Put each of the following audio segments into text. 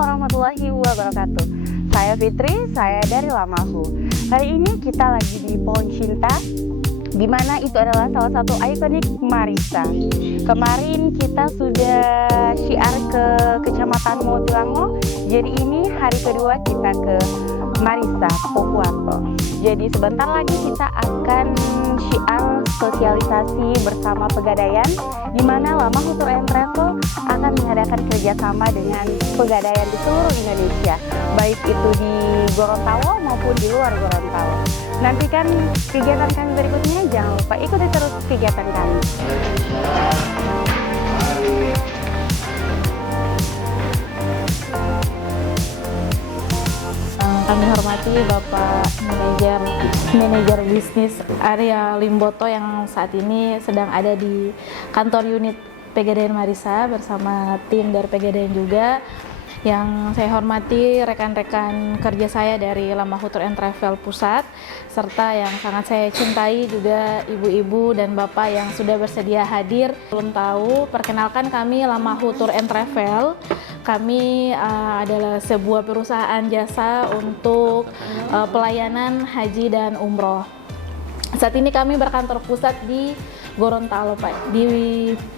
warahmatullahi wabarakatuh. Saya Fitri, saya dari Lamahu. Hari ini kita lagi di Pohon Cinta, di mana itu adalah salah satu ikonik Marisa. Kemarin kita sudah syiar ke Kecamatan Motilango, jadi ini hari kedua kita ke Marisa, Pohuwato. Jadi sebentar lagi kita akan syiar sosialisasi bersama Pegadaian, di mana Lamahu Tour and Travel akan mengadakan kerjasama dengan Pegadaian di seluruh Indonesia, baik itu di Gorontalo maupun di luar Gorontalo. Nantikan kegiatan kami berikutnya, jangan lupa ikuti terus kegiatan kami. Kami hormati Bapak Manajer Bisnis Arya Limboto yang saat ini sedang ada di kantor unit Pegadaian Marisa bersama tim dari Pegadaian juga. Yang saya hormati rekan-rekan kerja saya dari Lamahu Tour and Travel Pusat, serta yang sangat saya cintai juga ibu-ibu dan bapak yang sudah bersedia hadir. Belum tahu, perkenalkan kami Lamahu Tour and Travel. Kami adalah sebuah perusahaan jasa untuk pelayanan haji dan umroh. Saat ini kami berkantor pusat di Gorontalo, Pak. Di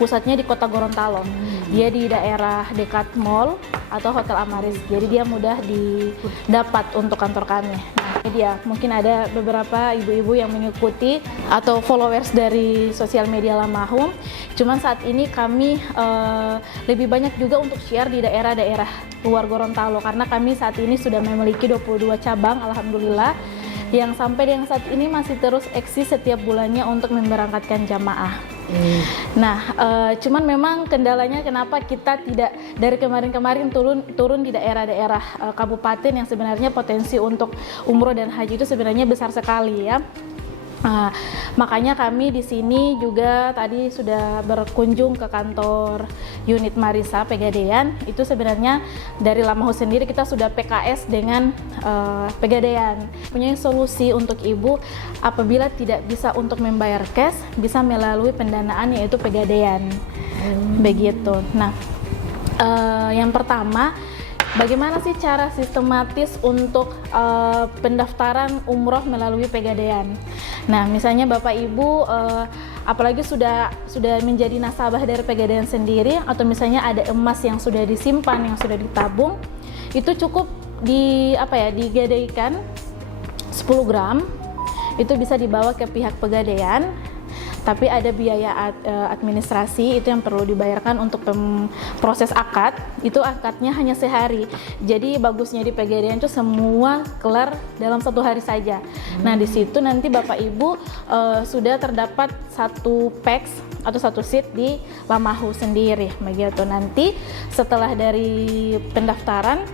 pusatnya di kota Gorontalo. Dia di daerah dekat mall atau Hotel Amaris. Jadi dia mudah didapat untuk kantor kami. Nah, ini dia. Mungkin ada beberapa ibu-ibu yang mengikuti atau followers dari sosial media Lamahu. Cuman saat ini kami lebih banyak juga untuk share di daerah-daerah luar Gorontalo, karena kami saat ini sudah memiliki 22 cabang, alhamdulillah, yang sampai dengan saat ini masih terus eksis setiap bulannya untuk memberangkatkan jamaah. Nah, cuman memang kendalanya kenapa kita tidak dari kemarin-kemarin turun di daerah-daerah kabupaten yang sebenarnya potensi untuk umroh dan haji itu sebenarnya besar sekali ya. Makanya kami di sini juga tadi sudah berkunjung ke kantor unit Marisa Pegadaian. Itu sebenarnya dari Lamahu sendiri kita sudah PKS dengan Pegadaian, punya solusi untuk ibu apabila tidak bisa untuk membayar cash, bisa melalui pendanaan yaitu Pegadaian. Begitu. Nah, yang pertama, bagaimana sih cara sistematis untuk pendaftaran umroh melalui Pegadaian? Nah, misalnya Bapak Ibu apalagi sudah menjadi nasabah dari Pegadaian sendiri, atau misalnya ada emas yang sudah disimpan, yang sudah ditabung, itu cukup digadaikan 10 gram, itu bisa dibawa ke pihak Pegadaian. Tapi ada biaya administrasi itu yang perlu dibayarkan untuk proses akad. Itu akadnya hanya sehari. Jadi bagusnya di Pegadaian itu semua kelar dalam 1 hari saja. Nah, di situ nanti Bapak Ibu sudah terdapat satu packs atau satu seat di Lamahu sendiri. Begitu. Nanti setelah dari pendaftaran,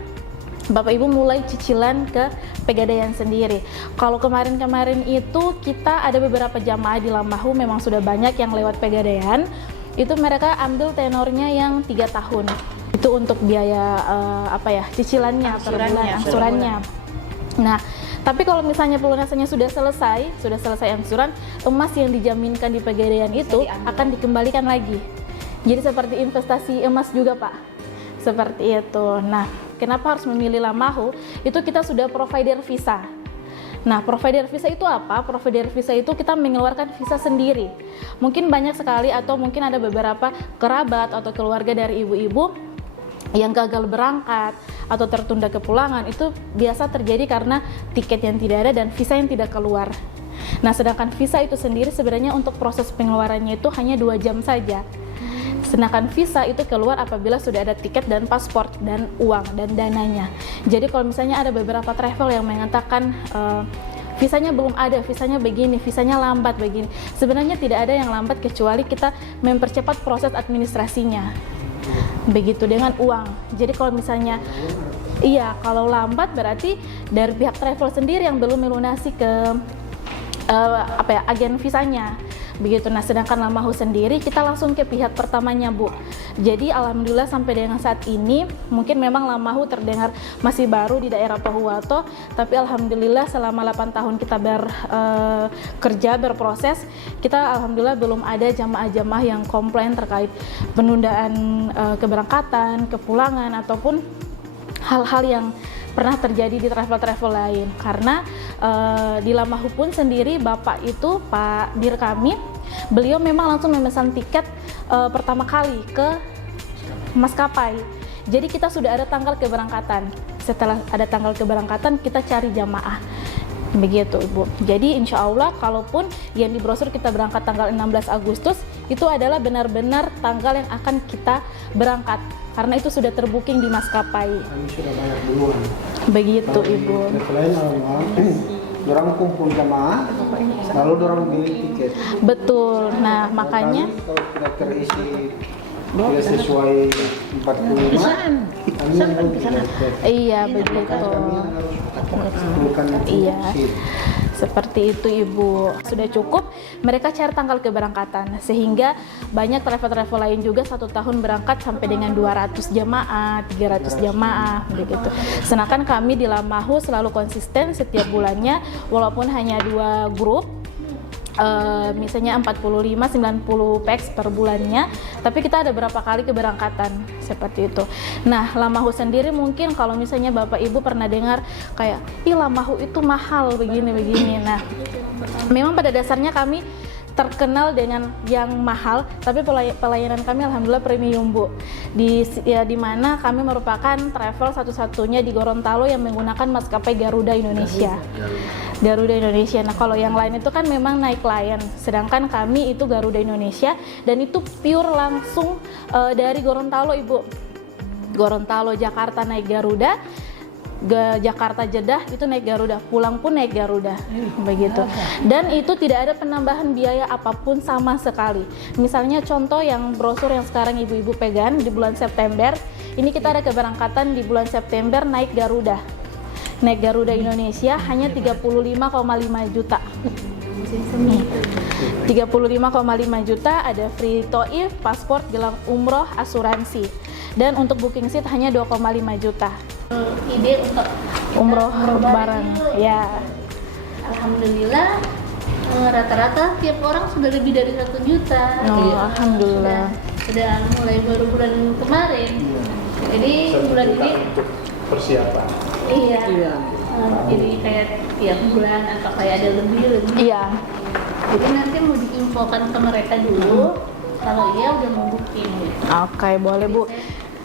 Bapak Ibu mulai cicilan ke Pegadaian sendiri. Kalau kemarin-kemarin itu kita ada beberapa jamaah di Lamahu memang sudah banyak yang lewat Pegadaian. Itu mereka ambil tenornya yang 3 tahun. Itu untuk biaya cicilannya per bulan, angsurannya. Nah, tapi kalau misalnya pelunasannya sudah selesai angsuran, emas yang dijaminkan di Pegadaian itu akan dikembalikan lagi. Jadi seperti investasi emas juga, Pak. Seperti itu. Nah, kenapa harus memilih Lamahu? Itu kita sudah provider visa. Nah, provider visa itu apa? Provider visa itu kita mengeluarkan visa sendiri. Mungkin banyak sekali atau mungkin ada beberapa kerabat atau keluarga dari ibu-ibu yang gagal berangkat atau tertunda kepulangan. Itu biasa terjadi karena tiket yang tidak ada dan visa yang tidak keluar. Nah, sedangkan visa itu sendiri sebenarnya untuk proses pengeluarannya itu hanya 2 jam saja. Sedangkan visa itu keluar apabila sudah ada tiket dan paspor dan uang dan dananya. Jadi kalau misalnya ada beberapa travel yang mengatakan visanya belum ada, visanya begini, visanya lambat begini. Sebenarnya tidak ada yang lambat kecuali kita mempercepat proses administrasinya. Begitu dengan uang. Jadi kalau misalnya kalau lambat berarti dari pihak travel sendiri yang belum melunasi ke agen visanya. Begitu. Nah, sedangkan Lamahu sendiri kita langsung ke pihak pertamanya, Bu. Jadi alhamdulillah sampai dengan saat ini mungkin memang Lamahu terdengar masih baru di daerah Pohuwato, tapi alhamdulillah selama 8 tahun kita kerja berproses, kita alhamdulillah belum ada jamaah-jamaah yang komplain terkait penundaan keberangkatan, kepulangan ataupun hal-hal yang pernah terjadi di travel-travel lain. Karena di Lamahu pun sendiri Bapak itu, Pak Dir kami, beliau memang langsung memesan tiket pertama kali ke maskapai. Jadi kita sudah ada tanggal keberangkatan. Setelah ada tanggal keberangkatan, kita cari jamaah. Begitu Ibu. Jadi insya Allah kalaupun yang di brosur kita berangkat tanggal 16 Agustus, itu adalah benar-benar tanggal yang akan kita berangkat. Karena itu sudah terbooking di maskapai. Kami sudah banyak duluan. Begitu Ibu. Selain orang kumpul jamaah, lalu orang beli tiket. Betul. Nah makanya Kalau tidak terisi tidak sesuai 45, kami yang tiket. iya begitu. Kami harus kumpulkan Iya. seat. Seperti itu Ibu. Sudah cukup mereka cari tanggal keberangkatan, sehingga banyak travel-travel lain juga 1 tahun berangkat sampai dengan 200 jamaah, 300 jamaah begitu. Sedangkan kami di Lamahu selalu konsisten setiap bulannya, walaupun hanya 2 grup, misalnya 45-90 pax per bulannya, tapi kita ada berapa kali keberangkatan seperti itu. Nah Lamahu sendiri mungkin kalau misalnya Bapak Ibu pernah dengar kayak ih Lamahu itu mahal begini-begini. Nah memang pada dasarnya kami terkenal dengan yang mahal, tapi pelayanan kami alhamdulillah premium Bu. Di mana kami merupakan travel satu-satunya di Gorontalo yang menggunakan maskapai Garuda Indonesia. Garuda Indonesia. Nah kalau yang lain itu kan memang naik Lion, sedangkan kami itu Garuda Indonesia, dan itu pure langsung dari Gorontalo Ibu. Gorontalo Jakarta naik Garuda, Jakarta Jeddah itu naik Garuda, pulang pun naik Garuda, begitu. Dan itu tidak ada penambahan biaya apapun sama sekali. Misalnya contoh yang brosur yang sekarang ibu-ibu pegang di bulan September, ini kita ada keberangkatan di bulan September naik Garuda. Naik Garuda Indonesia hanya 35,5 juta. 35,5 juta, ada free toif, paspor, gelang umroh, asuransi. Dan untuk booking seat hanya 2,5 juta. Ide untuk Umroh bareng, ya. Alhamdulillah rata-rata tiap orang sudah lebih dari 1 juta. Oh, alhamdulillah. Sudah mulai baru bulan kemarin. Jadi bulan ini untuk persiapan. iya. Jadi kayak tiap bulan atau kayak ada lebih. Iya. Jadi nanti mau diinfokan ke mereka dulu kalau iya udah mau booking. Oke, boleh Bu.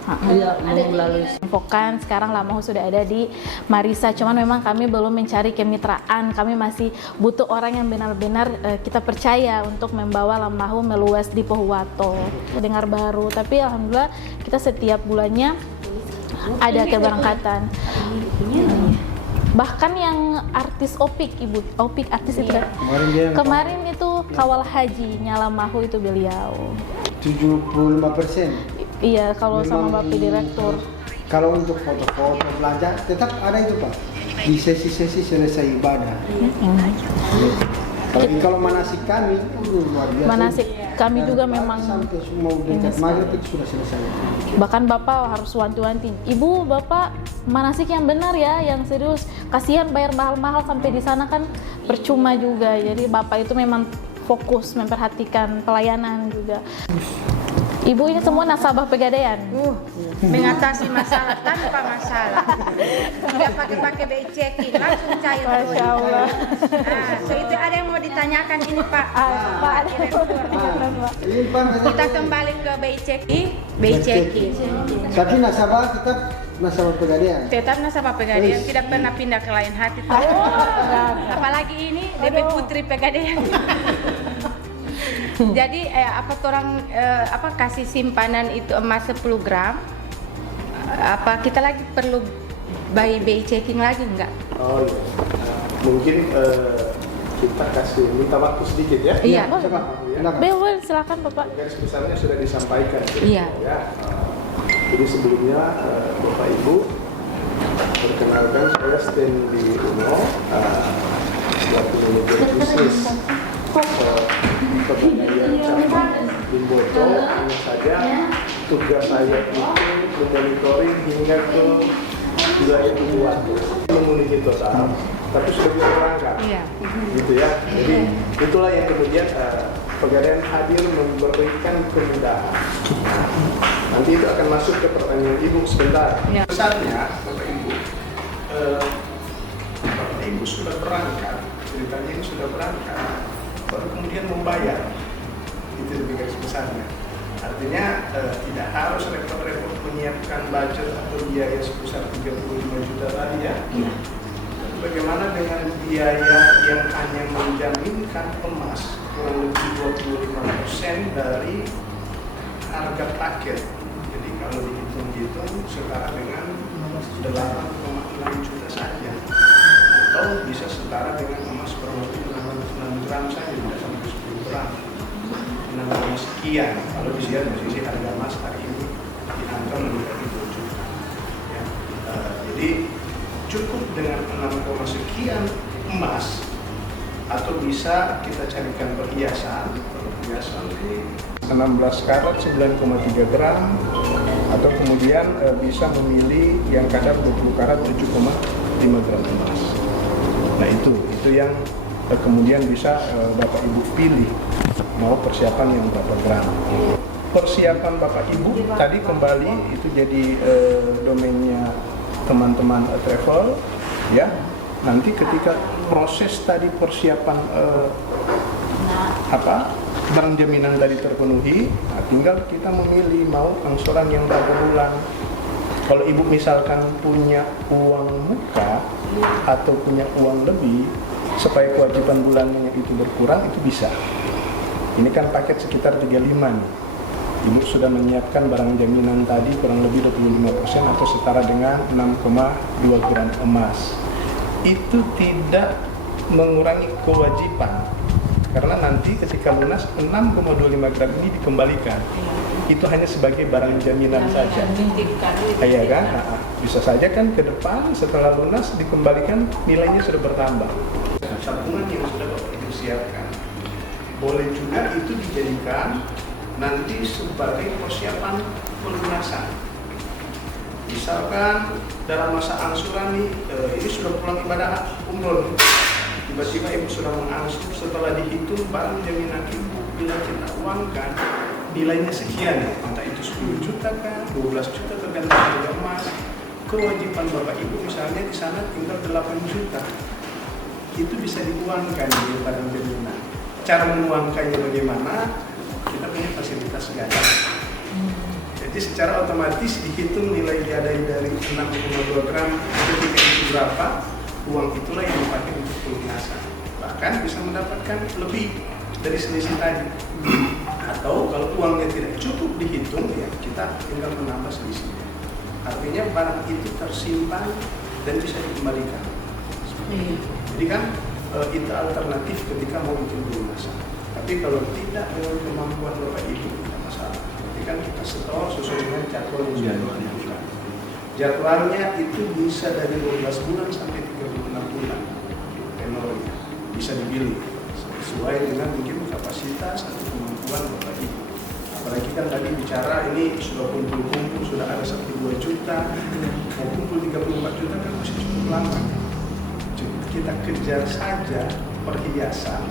Iya, mau melalui Infokan sekarang Lamahu sudah ada di Marisa, cuman memang kami belum mencari kemitraan. Kami masih butuh orang yang benar-benar kita percaya untuk membawa Lamahu meluas di Pohuwato. Dengar baru, tapi alhamdulillah kita setiap bulannya ada keberangkatan. Bahkan yang artis Opik Ibu, Opik artis itu kan. Kemarin itu kawal hajinya Lamahu itu beliau. 75%. Iya, kalau sama Memang Bapak Direktur. Kalau untuk foto-foto belanja tetap ada itu Pak. Di sesi-sesi selesai ibadah. Tapi kalau manasik kami luar biasa. Manasik kami juga Dari memang sampai mau dekat maghrib itu sudah selesai. bahkan Bapak harus wanti-wanti, Ibu Bapak manasik yang benar ya, yang serius, kasihan bayar mahal-mahal sampai di sana kan percuma juga. Jadi Bapak itu memang fokus memperhatikan pelayanan juga. Ibu ini semua nasabah Pegadaian. Mengatasi masalah tanpa masalah. Nggak pakai BI checking, langsung cair. Masya Allah. Nah, so itu ada yang mau ditanyakan ini Pak. Pak ada Ini Pak, Kita kembali ke BI checking. tapi nasabah tetap nasabah Pegadaian. Tetap nasabah Pegadaian, tidak pernah pindah ke lain hati. Apalagi ini DP Putri Pegadaian. Jadi kasih simpanan itu emas 10 gram. Apa kita lagi perlu BI checking lagi enggak? Oh iya. Mungkin kita kasih minta waktu sedikit ya. Iya. Bel, silakan Bapak. Garis besarnya sudah disampaikan. Iya. Ya. Jadi sebelumnya Bapak Ibu, perkenalkan saya Stanley Uno, waktu manajer bisnis Pegadaian Cabang Limboto. Hanya saja tugas saya itu memonitoring hingga ke wilayah Pohuwato, memiliki total, tapi sudah bisa berangkat, Iya. gitu ya. Jadi itulah yang kemudian Pegadaian hadir memberikan kemudahan. Nanti itu akan masuk ke pertanyaan Ibu sebentar. Ya. Besarnya, Bapak Ibu, Bapak Ibu sudah berangkat, ceritanya yang sudah berangkat, baru kemudian membayar. Itu lebih garis besarnya. Artinya tidak harus repot-repot menyiapkan budget atau biaya sebesar 35 juta tadi ya. Bagaimana dengan biaya yang hanya menjaminkan emas kurang lebih 25% dari harga paket. Jadi kalau dihitung-hitung setara dengan 8,6 juta saja, atau bisa setara dengan emas kurang lebih 6 gram saja, tidak sampai 10 gram. 6 sekian kalau dilihat posisi harga emas hari ini di angka lebih dari 2 juta. Ya. Jadi cukup dengan 6, sekian emas, atau bisa kita carikan perhiasan di 16 karat 9,3 gram, atau kemudian bisa memilih yang kadar 20 karat 7,5 gram emas. Nah itu yang kemudian bisa Bapak Ibu pilih mau persiapan yang berapa gram. Persiapan Bapak Ibu tadi kembali itu jadi domainnya teman-teman travel ya. Nanti ketika proses tadi persiapan barang jaminan tadi terpenuhi, nah tinggal kita memilih mau angsuran yang berapa bulan. Kalau ibu misalkan punya uang muka atau punya uang lebih supaya kewajiban bulannya itu berkurang, itu bisa. Ini kan paket sekitar 35 nih. Ibu sudah menyiapkan barang jaminan tadi kurang lebih 25% atau setara dengan 6,2 gram emas. Itu tidak mengurangi kewajiban, karena nanti ketika lunas 6,25 gram ini dikembalikan. Itu hanya sebagai barang jaminan saja. Iya kan? Nah, bisa saja kan ke depan setelah lunas dikembalikan nilainya sudah bertambah. Tabungan yang sudah Bapak Ibu siapkan boleh juga itu dijadikan nanti sebagai persiapan pelunasan. Misalkan dalam masa angsuran nih, ini sudah pulang ibadah umroh, tiba-tiba ibu sudah mengangsur, setelah dihitung barang jaminan ibu bila kita uangkan nilainya sekian ya, entah itu 10 juta kan, 12 juta tergantung harga emas. Kewajiban Bapak Ibu misalnya di sana tinggal 8 juta, itu bisa diuangkan di barang jaminan. Cara menguangkannya bagaimana? Kita punya fasilitas ganda. Jadi secara otomatis dihitung nilai diadai dari 6,2 gram ketika itu berapa, uang itulah yang dipakai untuk pelunasan. Bahkan bisa mendapatkan lebih dari selisih tadi. Atau kalau uangnya tidak cukup dihitung, ya kita tinggal menambah selisihnya. Artinya barang itu tersimpan dan bisa dikembalikan. Jadi kan itu alternatif ketika mau bikin pelunasan. Tapi kalau tidak dengan kemampuan Bapak Ibu, tidak masalah. Nanti kan kita setor sesuai dengan jadwal yang sudah ditentukan. Jadwalnya itu bisa dari 12 bulan sampai 36 bulan. Tenornya bisa dipilih sesuai dengan mungkin kapasitas atau kemampuan Bapak Ibu. Apalagi kan tadi bicara ini sudah kumpul-kumpul, sudah ada 1,2 juta, mau kumpul 34 juta kan masih cukup lama. Kita kejar saja perhiasan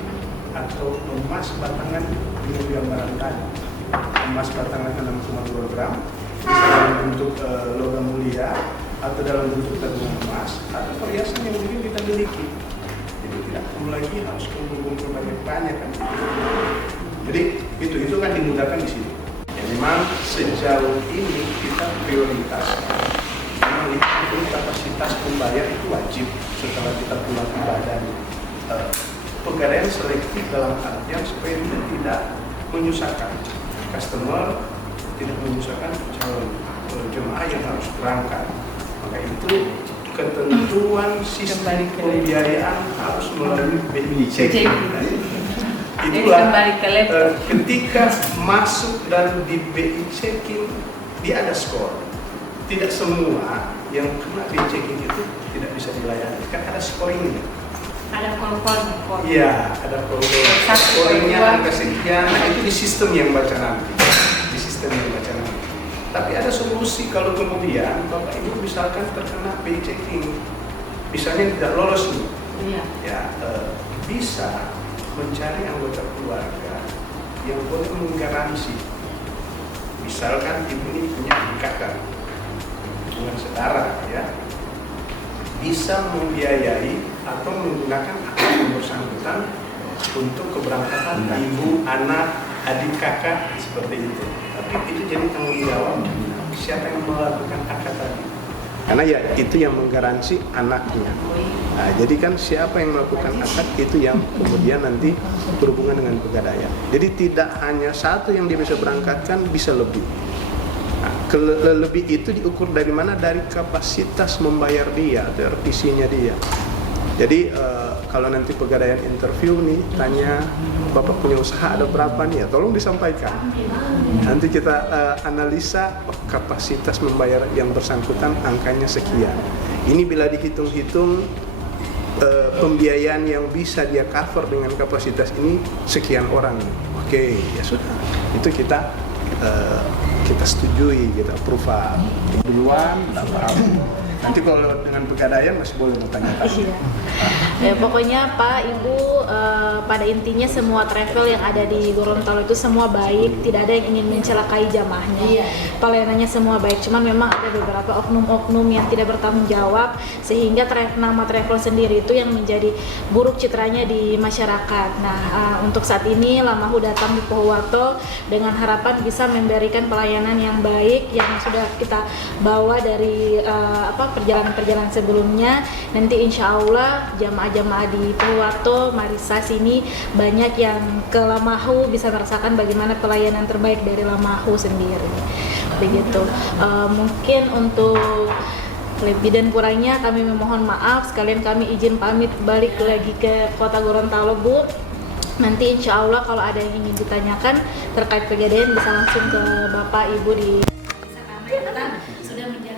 atau emas batangan dengan gambaran tadi. Emas batangan 6,2 gram, bisa dalam bentuk logam mulia atau dalam bentuk tabungan emas atau perhiasan yang mungkin kita miliki. Jadi tidak perlu lagi harus kumpul-kumpul banyak-banyak kan. Jadi itu kan dimudahkan di sini. Ya, memang sejauh ini kita prioritas melihat kapasitas pembayar itu wajib setelah kita pulang ibadah. Pegadaian selektif dalam artian supaya tidak menyusahkan customer, tidak menyusahkan calon jemaah yang harus berangkat. Maka itu ketentuan sistem pembiayaan harus melalui BI checking. Itulah ketika masuk dan di BI checking dia ada skor. Tidak semua yang kena BI checking itu tidak bisa dilayani. Kan ada scoringnya. Ada kontrol. Iya, ada kontrol. Scoringnya angka sekian. Nah itu di sistem yang baca nanti. Di sistem yang baca nanti. Tapi ada solusi kalau kemudian Bapak Ibu misalkan terkena BI checking, misalnya tidak lolos nih. Iya. Ya, bisa mencari anggota keluarga yang boleh menggaransi. Misalkan ibu ini punya kakak, hubungan saudara ya, bisa membiayai atau menggunakan akad yang bersangkutan untuk keberangkatan ibu, anak, adik kakak seperti itu. Tapi itu jadi tanggung jawab siapa yang melakukan akad tadi. Karena ya itu yang menggaransi anaknya. Nah, jadi kan siapa yang melakukan akad itu yang kemudian nanti berhubungan dengan pegadaian. Jadi tidak hanya satu yang dia bisa berangkatkan, bisa lebih. Nah, lebih itu diukur dari mana? Dari kapasitas membayar dia atau RPC-nya dia. Jadi kalau nanti pegadaian interview nih tanya Bapak punya usaha ada berapa nih ya, tolong disampaikan. Nanti kita analisa kapasitas membayar yang bersangkutan angkanya sekian. Ini bila dihitung-hitung pembiayaan yang bisa dia cover dengan kapasitas ini sekian orang. Oke, ya sudah. Itu kita setujui, kita approve duluan, nanti kalau dengan pegadaian masih boleh bertanya-tanya. Iya. Ya, pokoknya Pak, Ibu, pada intinya semua travel yang ada di Gorontalo itu semua baik, tidak ada yang ingin mencelakai jamaahnya. Pelayanannya semua baik, cuman memang ada beberapa oknum-oknum yang tidak bertanggung jawab sehingga nama travel sendiri itu yang menjadi buruk citranya di masyarakat. Nah, untuk saat ini Lamahu datang di Pohuwato dengan harapan bisa memberikan pelayanan yang baik yang sudah kita bawa dari perjalanan-perjalanan sebelumnya. Nanti insya Allah jamaah-jamaah di Pohuwato, Marisa sini banyak yang ke Lamahu bisa merasakan bagaimana pelayanan terbaik dari Lamahu sendiri. Begitu. Mungkin untuk lebih dan kurangnya kami memohon maaf. Sekalian kami izin pamit balik lagi ke Kota Gorontalo, Bu. Nanti insya Allah kalau ada yang ingin ditanyakan terkait pegadaian bisa langsung ke Bapak Ibu di desa kami. Kita sudah menjalankan